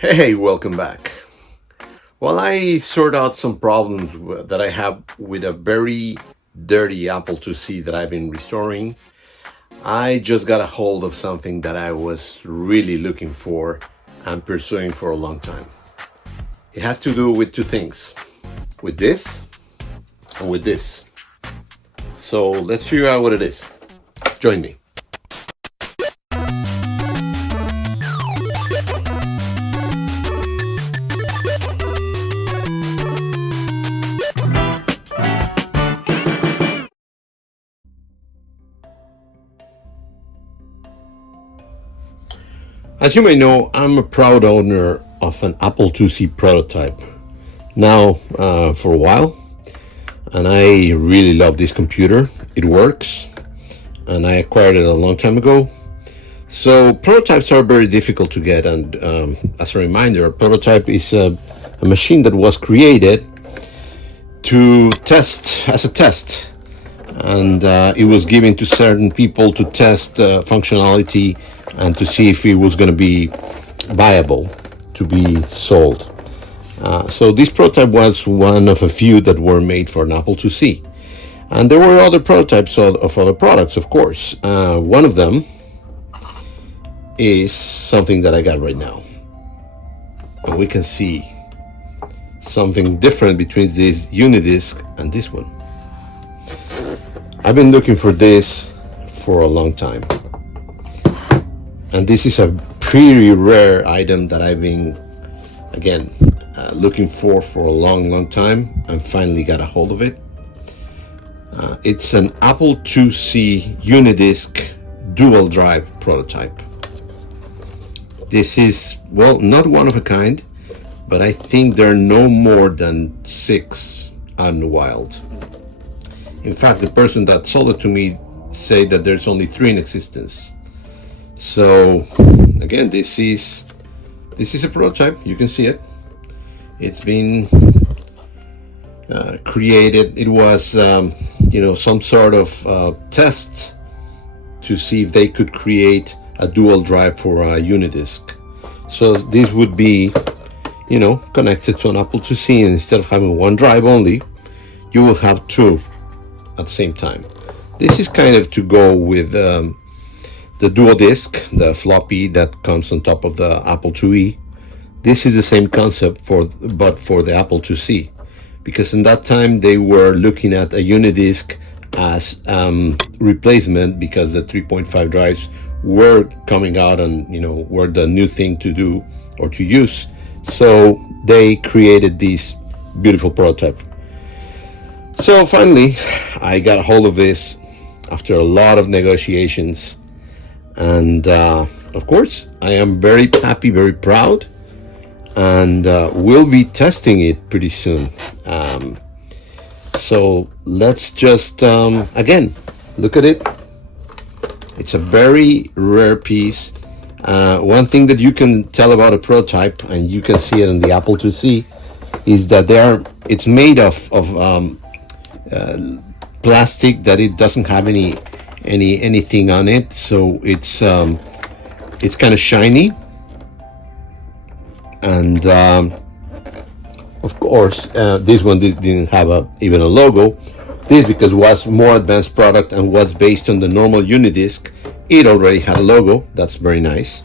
Hey, welcome back. While I sort out some problems that I have with a very dirty Apple IIc that I've been restoring, I just got a hold of something that I was really looking for and pursuing for a long time. It has to do with two things, with this and with this. So let's figure out what it is. Join me. As you may know, I'm a proud owner of an Apple IIc prototype now for a while, and I really love this computer. It works, and I acquired it a long time ago. So prototypes are very difficult to get, and as a reminder, a prototype is a machine that was created to test as a test, and it was given to certain people to test functionality and to see if it was going to be viable to be sold. So this prototype was one of a few that were made for an Apple IIc. And there were other prototypes of other products, of course. One of them is something that I got right now. And we can see something different between this Unidisk and this one. I've been looking for this for a long time. And this is a pretty rare item that I've been, again, looking for a long time, and finally got a hold of it. It's an Apple IIc Unidisk dual drive prototype. This is, well, not one of a kind, but I think there are no more than 6 Unveiled. In fact, the person that sold it to me said that there's only 3 in existence. So again, this is a prototype. You can see it. It's been created. It was some sort of test to see if they could create a dual drive for a Unidisk. So this would be connected to an Apple IIc, and instead of having one drive only, you will have 2 at the same time. This is kind of to go with the dual disk, the floppy that comes on top of the Apple IIe. This is the same concept but for the Apple IIc, because in that time they were looking at a Unidisk as replacement, because the 3.5 drives were coming out and were the new thing to do or to use. So they created this beautiful prototype. So finally, I got a hold of this after a lot of negotiations. And of course, I am very happy, very proud, and we'll be testing it pretty soon. So let's just, again, look at it. It's a very rare piece. One thing that you can tell about a prototype, and you can see it in the Apple IIc, is that it's made of plastic, that it doesn't have anything on it, so it's kind of shiny, and of course this one didn't have even a logo. This, because it was more advanced product and was based on the normal Unidisk, it already had a logo. That's very nice,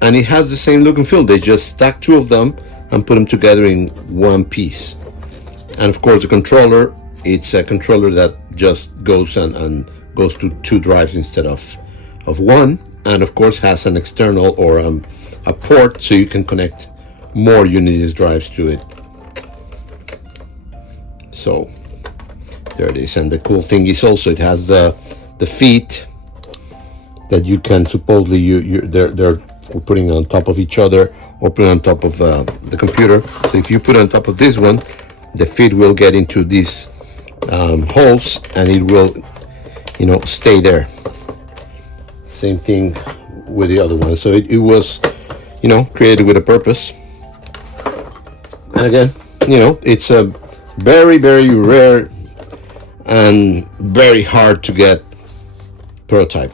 and it has the same look and feel. They just stacked 2 of them and put them together in one piece. And of course the controller, it's a controller that just goes and goes to 2 drives instead of 1, and of course has an external or a port, so you can connect more Unidisk drives to it. So there it is. And the cool thing is also it has the feet that you can supposedly they're putting on top of each other, or put on top of the computer. So if you put on top of this one, the feet will get into these holes, and it will stay there. Same thing with the other one. So it was created with a purpose. And again, it's a very, very rare and very hard to get prototype.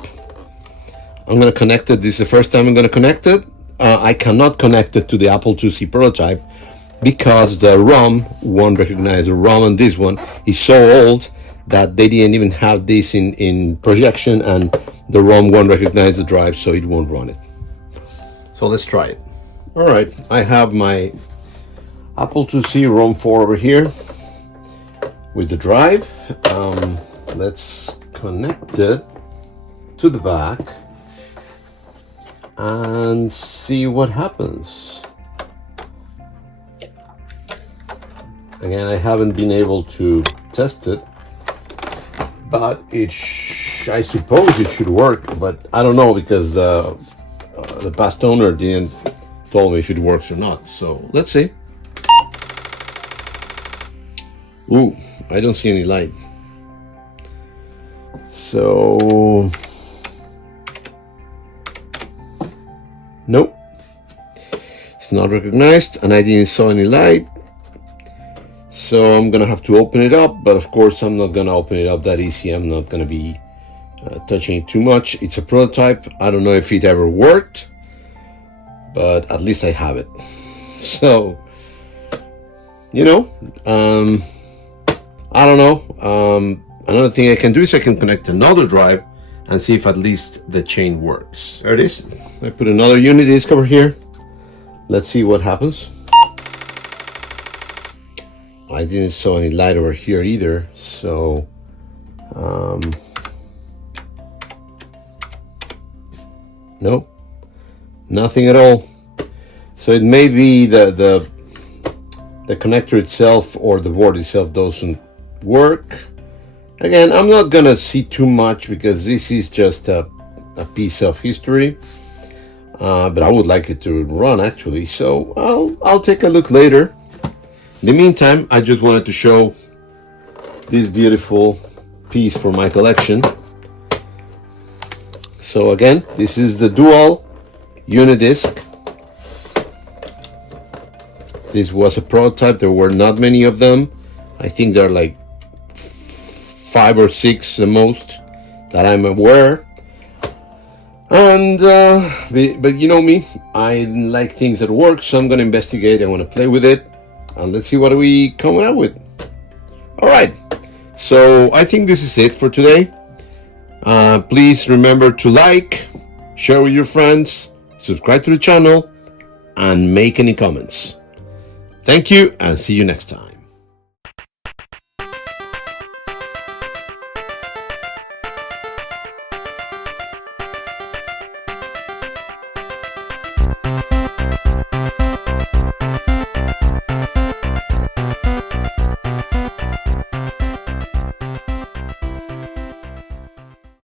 I'm going to connect it. This is the first time I'm going to connect it. I cannot connect it to the Apple IIc prototype because the ROM won't recognize the ROM on this one is so old that they didn't even have this in projection, and the ROM won't recognize the drive, so it won't run it. So let's try it. All right, I have my Apple IIc ROM 4 over here with the drive. Let's connect it to the back and see what happens. Again, I haven't been able to test it, but I suppose it should work, but I don't know because the past owner didn't tell me if it works or not. So let's see. Ooh, I don't see any light. So nope, it's not recognized, and I didn't saw any light. So I'm gonna have to open it up, but of course I'm not gonna open it up that easy. I'm not gonna be touching it too much. It's a prototype. I don't know if it ever worked, but at least I have it. So, you know, I don't know. Another thing I can do is I can connect another drive and see if at least the chain works. There it is. I put another Unidisk over here. Let's see what happens. I didn't saw any light over here either, so nope, nothing at all. So it may be the connector itself or the board itself doesn't work. Again, I'm not gonna see too much because this is just a piece of history, but I would like it to run actually, so I'll take a look later. In the meantime, I just wanted to show this beautiful piece for my collection. So again, this is the dual Unidisk. This was a prototype. There were not many of them. I think there are like 5 or 6 the most that I'm aware. And but you know me, I like things that work, so I'm gonna investigate. I want to play with it, and let's see what we coming up with. All right, so I think this is it for today. Please remember to like, share with your friends, subscribe to the channel, and make any comments. Thank you, and see you next time.